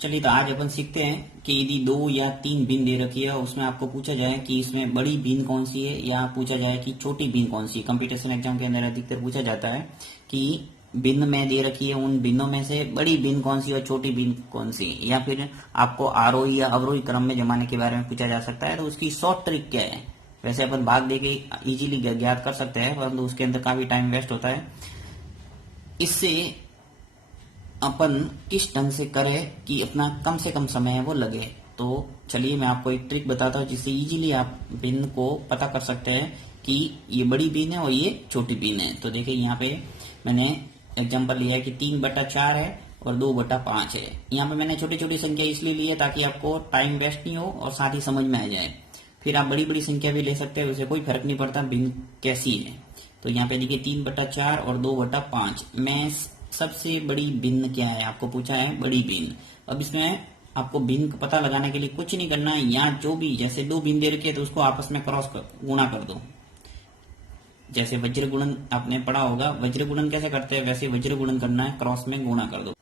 चलिए तो आज अपन सीखते हैं कि यदि दो या तीन बीन दे रखी है उसमें आपको पूछा जाए कि इसमें बड़ी बीन कौन सी है या पूछा जाए कि छोटी बीन कौन सी है। कंपटीशन एग्जाम के अंदर अधिकतर पूछा जाता है कि बीन में दे रखी है उन बीनों में से बड़ी बीन कौन सी और छोटी बीन कौन सी, या फिर आपको आरोही या अवरोही क्रम में जमाने के बारे में पूछा जा सकता है। तो उसकी शॉर्ट ट्रिक क्या है? वैसे अपन भाग दे के इजीली ज्ञात कर सकते हैं, परंतु उसके अंदर काफी टाइम वेस्ट होता है। इससे अपन किस ढंग से करें कि अपना कम से कम समय है वो लगे। तो चलिए मैं आपको एक ट्रिक बताता हूँ जिससे इजीली आप बिन को पता कर सकते हैं कि ये बड़ी बीन है और ये छोटी बीन है। तो देखिए यहाँ पे मैंने एग्जांपल लिया है कि 3/4 है और 2/5 है। यहाँ पे मैंने छोटी छोटी संख्या इसलिए ली है ताकि आपको टाइम वेस्ट नहीं हो और साथ ही समझ में आ जाए। फिर आप बड़ी बड़ी संख्या भी ले सकते हैं, उसे कोई फर्क नहीं पड़ता बिन कैसी है। तो यहाँ पे देखिए 3/4 और 2/5 में सबसे बड़ी बिन क्या है, आपको पूछा है बड़ी बिन। अब इसमें आपको बिन का पता लगाने के लिए कुछ नहीं करना है। यहाँ जो भी जैसे दो बिन दे रखी है तो उसको आपस में गुणा कर दो। जैसे वज्र गुणन आपने पढ़ा होगा, वज्र गुणन कैसे करते हैं वैसे वज्र गुणन करना है, क्रॉस में गुणा कर दो।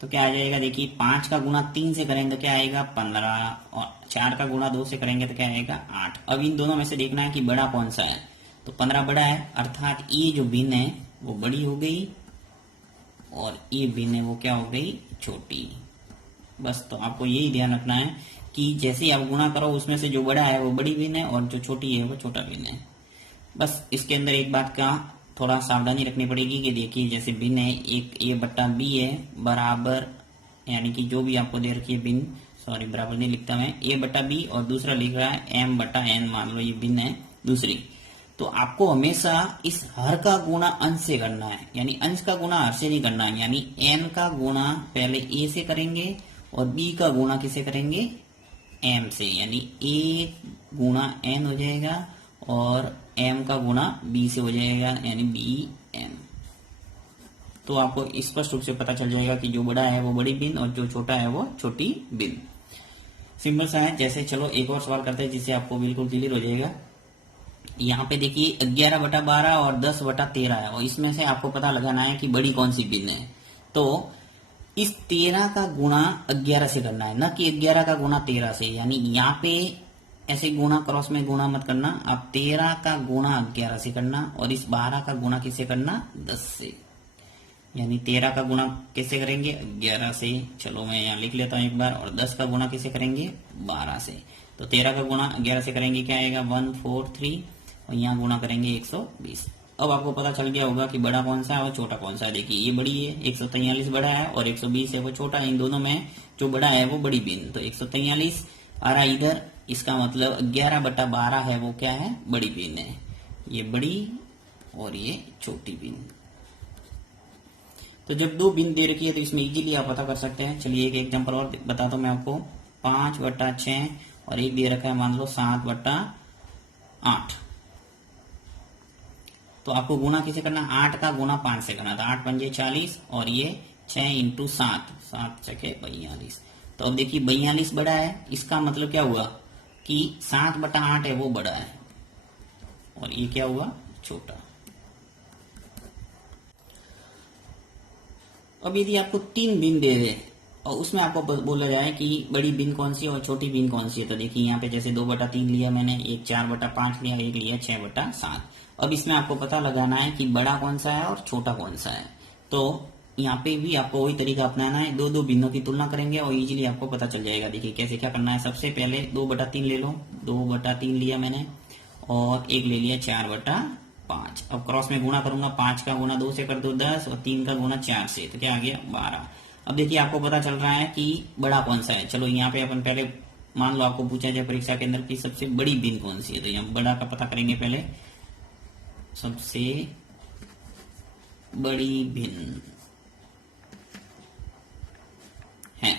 तो क्या आ जाएगा, देखिए 5 का गुणा 3 से करेंगे तो क्या आएगा 15, और 4 का गुणा 2 से करेंगे तो क्या आएगा 8। अब इन दोनों में से देखना है कि बड़ा कौन सा है। तो 15 बड़ा है, अर्थात ये जो बिन है वो बड़ी हो गई और ये बिन है वो क्या हो गई छोटी। बस तो आपको यही ध्यान रखना है कि जैसे ही आप गुणा करो उसमें से जो बड़ा है वो बड़ी बिन है और जो छोटी है वो छोटा बिन है। बस इसके अंदर एक बात का थोड़ा सावधानी रखनी पड़ेगी कि देखिए जैसे बिन है एक A/B है बराबर, यानी कि जो भी आपको दे रखी है बिन, सॉरी बराबर नहीं लिखता मैं, A/B और दूसरा लिख रहा है M/N, मान लो ये बिन है दूसरी। तो आपको हमेशा इस हर का गुणा अंश से करना है, यानी अंश का गुणा हर से नहीं करना है। यानी n का गुणा पहले a से करेंगे और b का गुणा किसे करेंगे m से, यानी a गुणा n हो जाएगा और m का गुणा b से हो जाएगा, यानी bm। तो आपको स्पष्ट रूप से पता चल जाएगा कि जो बड़ा है वो बड़ी बिन और जो छोटा है वो छोटी बिन। सिंपल सा है। जैसे चलो एक और सवाल करते हैं जिससे आपको बिल्कुल क्लियर हो जाएगा। यहाँ पे देखिए 11/12 और 10/13 है और इसमें से आपको पता लगाना है कि बड़ी कौन सी बिन है। तो इस 13 का गुणा 11 से करना है, न कि 11 का गुणा 13 से। यानी यहाँ पे ऐसे गुणा क्रॉस में गुणा मत करना, आप 13 का गुणा 11 से करना और इस 12 का गुणा किसे करना 10 से। यानी 13 का गुणा किसे करेंगे 11 से, चलो मैं यहाँ लिख लेता हूँ एक बार, और 10 का गुणा किसे करेंगे 12 से। तो 13 का गुणा 11 से करेंगे क्या आएगा 143 और यहाँ गुणा करेंगे 120। अब आपको पता चल गया होगा कि बड़ा कौन सा है और छोटा कौन सा है। देखिए ये बड़ी है 143 बड़ा है और 120 है वो छोटा है। इन दोनों में जो बड़ा है वो बड़ी बिन। तो 143 आ रहा इधर, इसका मतलब 11/12 है वो क्या है बड़ी बिन है। ये बड़ी और ये छोटी बिन। तो जब दो बिन दे रखी है तो इसमें इजीली आप पता कर सकते हैं। चलिए एक एग्जांपल और बताता हूं मैं आपको। 5/6 और एक दे रखा है मान लो 7/8। तो आपको गुणा किसे करना, 8 का गुणा 5 से करना था। 8 पंजे 40 और ये 6 × 7, 7 छके 42। तो अब देखिए 42 बड़ा है, इसका मतलब क्या हुआ कि 7/8 है वो बड़ा है और ये क्या हुआ छोटा। अब यदि आपको 3 बिन दे दे और उसमें आपको बोला जाए कि बड़ी बिन कौन सी है और छोटी बिन कौन सी है। तो देखिए यहाँ पे जैसे 2/3 लिया मैंने, एक 4/5 लिया, एक लिया 6/7। अब इसमें आपको पता लगाना है कि बड़ा कौन सा है और छोटा कौन सा है। तो यहाँ पे भी आपको वही तरीका अपनाना है, दो बिनों की तुलना करेंगे और इजीली आपको पता चल जाएगा। देखिए कैसे क्या करना है। सबसे पहले 2/3 ले लो, 2/3 लिया मैंने और एक ले लिया 4/5। अब क्रॉस में गुणा करूंगा, 5 का गुणा 2 से कर दो 10 और 3 का गुणा 4 से, तो क्या आ गया 12। अब देखिए आपको पता चल रहा है कि बड़ा कौन सा है। चलो यहाँ पे अपन पहले मान लो आपको पूछा जाए परीक्षा के अंदर कि सबसे बड़ी बिन कौन सी है, तो यहाँ बड़ा का पता करेंगे पहले। सबसे बड़ी बिन है,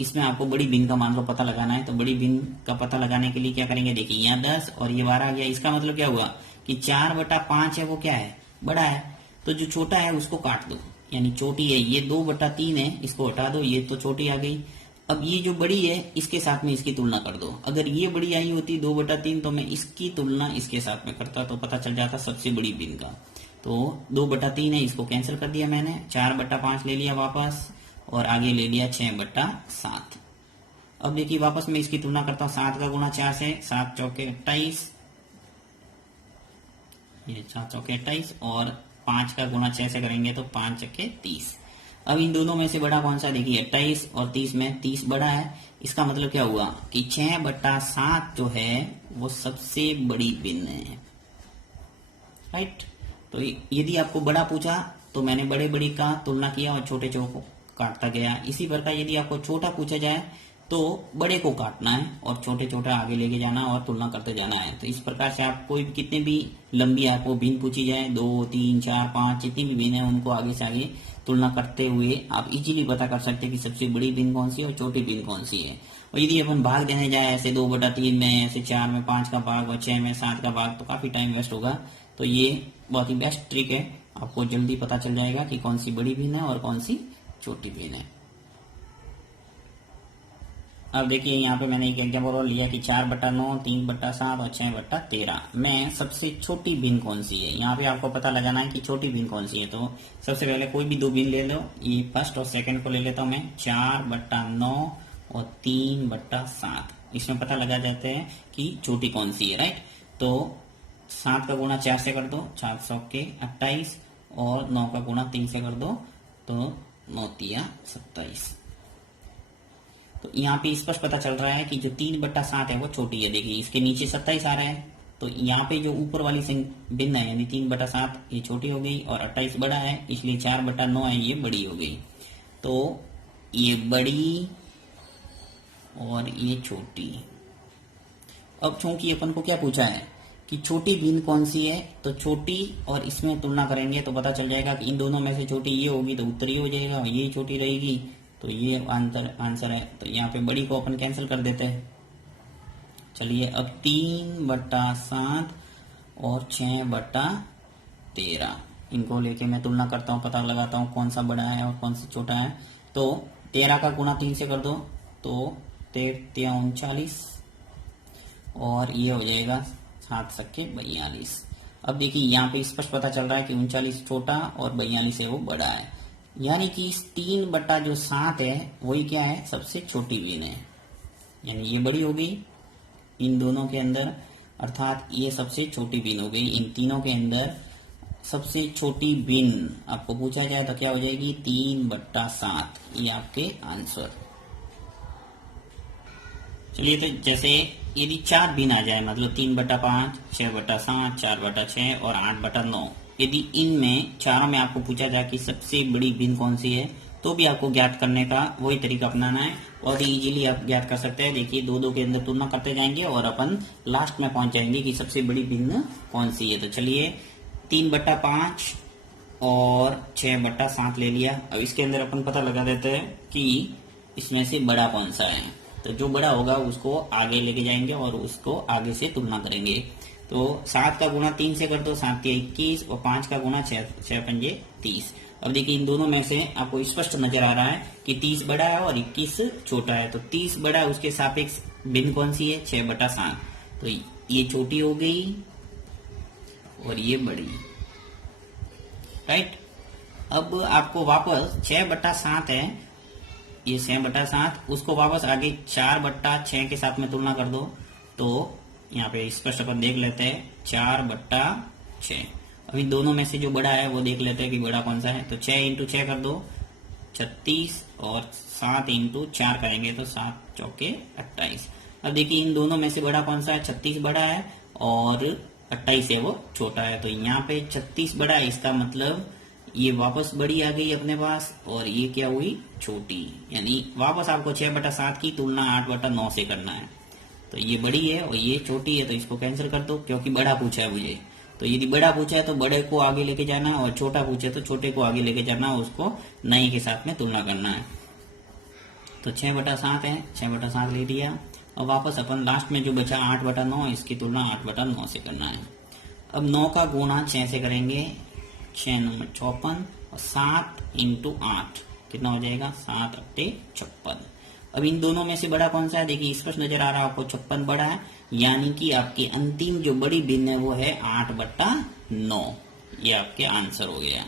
इसमें आपको बड़ी बिन का मान लो पता लगाना है। तो बड़ी बिन का पता लगाने के लिए क्या करेंगे, देखिए यहाँ 10 और ये 12 आ गया। इसका मतलब क्या हुआ कि 4/5 है वो क्या है बड़ा है। तो जो छोटा है उसको काट दो, यानी छोटी है ये 2/3 है, इसको हटा दो, ये तो छोटी आ गई। अब ये जो बड़ी है इसके साथ में इसकी तुलना कर दो। अगर ये बड़ी आई होती 2/3 तो मैं इसकी तुलना इसके साथ में करता तो पता चल जाता सबसे बड़ी बिन का। तो 2/3 है, इसको कैंसिल कर दिया मैंने, 4/5 ले लिया वापस और आगे ले लिया 6/7। अब देखिए वापस मैं इसकी तुलना करता हूं 7 का गुणा 4 से, 7 चौके 28, ये 7 चौके 28, और 5 का गुणा 6 से करेंगे तो 5 चौके 30। अब इन दोनों में से बड़ा कौन सा, देखिए 28 और 30 में 30 बड़ा है। इसका मतलब क्या हुआ कि 6/7 जो है वो सबसे बड़ी भिन्न है, राइट। तो यदि आपको बड़ा पूछा तो मैंने बड़े बड़ी का तुलना किया और छोटे को काटता गया। इसी प्रकार यदि आपको छोटा पूछा जाए तो बड़े को काटना है और छोटे आगे लेके जाना और तुलना करते जाना है। तो इस प्रकार से आप कोई कितने भी लंबी आपको भिन्न पूछी जाए, 2, 3, 4, 5 जितनी भी भिन्न है उनको आगे से आगे तुलना करते हुए आप इजीली पता कर सकते हैं कि सबसे बड़ी भिन्न कौन सी है और छोटी भिन्न कौन सी है। और यदि अपन भाग देने जाए ऐसे 2/3 में, ऐसे 4 में 5 का भाग, और 6 में 7 का भाग, तो काफी टाइम वेस्ट होगा। तो ये बहुत ही बेस्ट ट्रिक है, आपको जल्दी पता चल जाएगा कि कौन सी बड़ी भिन्न है और कौन सी छोटी भिन्न है। अब देखिए यहाँ पे मैंने एक एग्जाम्पल और लिया कि 4/9, 3/7 और 6/13 में सबसे छोटी भिन्न कौन सी है। यहाँ पे आपको पता लगाना है कि छोटी भिन्न कौन सी है। तो सबसे पहले कोई भी दो भिन्न ले लो, ये फर्स्ट और सेकंड को ले लेता हूँ मैं, 4/9 और 3/7। इसमें पता लगा जाते हैं कि छोटी कौन सी है, राइट। तो 7 का गुणा 4 से कर दो, 4 चौके 28, और 9 का गुणा 3 से कर दो तो 9 तिया 27। तो यहाँ पे स्पष्ट पता चल रहा है कि जो 3/7 है वो छोटी है। देखिए इसके नीचे 27 आ रहा है, तो यहाँ पे जो ऊपर वाली भिन्न है यानी 3/7 ये छोटी हो गई और 28 बड़ा है, इसलिए 4/9 है ये बड़ी हो गई। तो ये बड़ी और ये छोटी। अब चूंकि अपन को क्या पूछा है कि छोटी भिन्न कौन सी है, तो छोटी और इसमें तुलना करेंगे तो पता चल जाएगा कि इन दोनों में से छोटी ये होगी तो उत्तर ये हो जाएगा, ये छोटी रहेगी तो ये आंसर है। तो यहाँ पे बड़ी को अपन कैंसिल कर देते हैं। चलिए अब 3/7 और 6/13 इनको लेके मैं तुलना करता हूँ, पता लगाता हूँ कौन सा बड़ा है और कौन सा छोटा है। तो 13 का गुणा 3 से कर दो तो 13 39, और ये हो जाएगा 7 सके 42। अब देखिए यहाँ पे स्पष्ट पता चल रहा है कि 39 छोटा और 42 है वो बड़ा है, यानी कि इस 3/7 है वही क्या है, सबसे छोटी भिन्न है, यानी ये बड़ी हो गई इन दोनों के अंदर, अर्थात ये सबसे छोटी भिन्न हो गई। इन तीनों के अंदर सबसे छोटी भिन्न आपको पूछा जाए तो क्या हो जाएगी, 3/7, ये आपके आंसर। चलिए तो जैसे यदि 4 भिन्न आ जाए, मतलब 3/5, 6/7, 4/6 और 8/9, यदि इनमें चारों में आपको पूछा जाए कि सबसे बड़ी भिन्न कौन सी है, तो भी आपको ज्ञात करने का वही तरीका अपनाना है। बहुत ही इजीली आप ज्ञात कर सकते हैं। देखिए दो के अंदर तुलना करते जाएंगे और अपन लास्ट में पहुंच जाएंगे कि सबसे बड़ी भिन्न कौन सी है। तो चलिए 3/5 और 6/7 ले लिया। अब इसके अंदर अपन पता लगा देते हैं कि इसमें से बड़ा कौन सा है। तो जो बड़ा होगा उसको आगे लेके जाएंगे और उसको आगे से तुलना करेंगे। तो 7 का गुणा 3 से कर दो, 7 के 21, और 5 का गुणा 6 पंजे 30। अब देखिए इन दोनों में से आपको स्पष्ट नजर आ रहा है कि 30 बड़ा है और 21 छोटा है। तो 30 बड़ा, उसके सापेक्ष भिन्न कौन सी है, 6/7। तो ये छोटी हो गई और ये बड़ी, राइट। अब आपको वापस 6/7 है, ये 6/7, उसको वापस आगे 4/6 के साथ में तुलना कर दो। तो यहाँ पे स्पष्ट अपन देख लेते हैं 4/6। अभी दोनों में से जो बड़ा है वो देख लेते हैं कि बड़ा कौन सा है। तो 6 × 6 कर दो 36, और 7 × 4 करेंगे तो 7 चौके 28। अब देखिए इन दोनों में से बड़ा कौन सा है, 36 बड़ा है और 28 है वो छोटा है। तो यहाँ पे 36 बड़ा है, इसका मतलब ये वापस बड़ी आ गई अपने पास, और ये क्या हुई, छोटी। यानी वापस आपको 6/7 की तुलना 8/9 से करना है। तो ये बड़ी है और ये छोटी है, तो इसको कैंसिल कर दो क्योंकि बड़ा पूछा है मुझे। तो यदि बड़ा पूछा है तो बड़े को आगे लेके जाना, और छोटा पूछे तो छोटे को आगे लेके जाना, उसको नए के साथ में तुलना करना है। तो 6/7 है, 6/7 ले लिया, और वापस अपन लास्ट में जो बचा 8/9, इसकी तुलना 8/9 से करना है। अब 9 का गुणा 6 से करेंगे, 6 × 9 = 54, और 7 × 8 कितना हो जाएगा, 7 × 8 = 56। अब इन दोनों में से बड़ा कौन सा है, देखिए स्पष्ट नजर आ रहा है आपको 56 बड़ा है, यानी कि आपकी अंतिम जो बड़ी भिन्न है वो है 8/9। ये आपके आंसर हो गया।